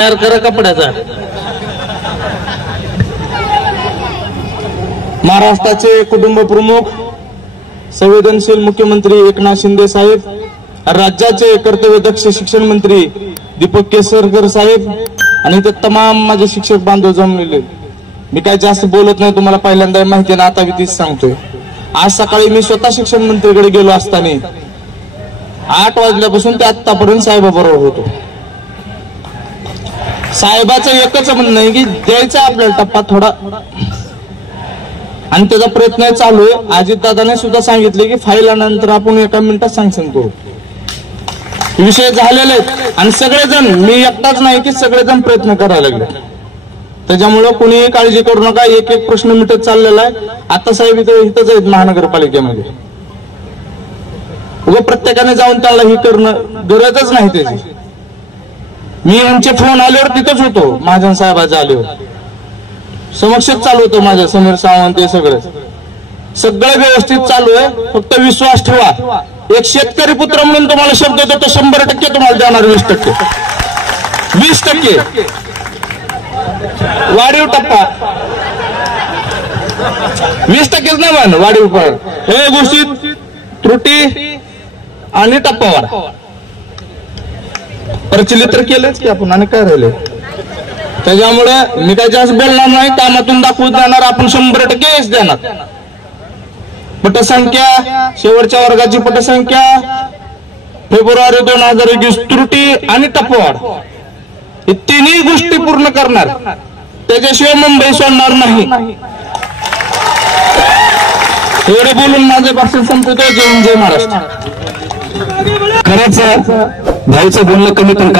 तयार करा कपड्याचा। महाराष्ट्राचे कुटुंब प्रमुख संवेदनशील मुख्यमंत्री एकनाथ शिंदे साहेब, राज्याचे कर्तव्यदक्ष शिक्षण मंत्री दीपक केसरकर साहेब आणि ते तमाम माझे शिक्षक बांधव जमलेले। मी काय जास्त बोलत नाही, तुम्हाला पहिल्यांदा माहिती आहे ना, आता मी तीच सांगतोय। आज सकाळी मी स्वतः शिक्षण मंत्रीकडे गेलो असताना 8 वाजल्यापासून ते आतापर्यंत साहेबाबरोबर होतो। साहेबाचं एकच म्हणणं आहे की द्यायचा आपल्याला टप्पा थोडा, आणि त्याचा प्रयत्न चालू आहे। अजितदादाने सुद्धा सांगितले की फाईल नंतर आपण एका मिनिटात सँक्शन करू। विषय झालेले आहेत आणि सगळेजण, मी एकटाच नाही की सगळेजण प्रयत्न करायला लागले। त्याच्यामुळे कोणीही काळजी करू नका, एक एक प्रश्न मिटत चाललेला आहे। आता साहेब इथंच आहेत महानगरपालिकेमध्ये, उगा प्रत्येकाने जाऊन त्याला ही करणं गरजच नाही त्याची। मी यांचे फोन आल्यावर तिथंच होतो, महाजन साहेबाच्या आल्यावर समक्षच चालू होतं माझ्या, समीर सावंत हे सगळं व्यवस्थित चालू आहे। फक्त विश्वास ठेवा, एक शेतकरी पुत्र म्हणून तुम्हाला शब्द देतो, 100% तुम्हाला देणार, 20% वाढीव टप्पा 20%च नाही म्हण, वाढीव पण हे गोष्टी त्रुटी आणि टप्पावाढ प्रचलित तर केलंच की आपण, आणि काय राहिले। त्याच्यामुळे मी काय जास्त बोलणार नाही, कामातून दाखवून देणार आपण, 100% यश देणार। पटसंख्या, शेवटच्या वर्गाची पटसंख्या फेब्रुवारी 2021, त्रुटी आणि टप्पावाढ हे तिन्ही गोष्टी पूर्ण करणार, त्याच्याशिवाय मुंबई सोडणार नाही। एवढे बोलून माझे भाषण संपवतो। जय हिंद, जय महाराष्ट्र। खरंच भाईचं बोलणं कमी पण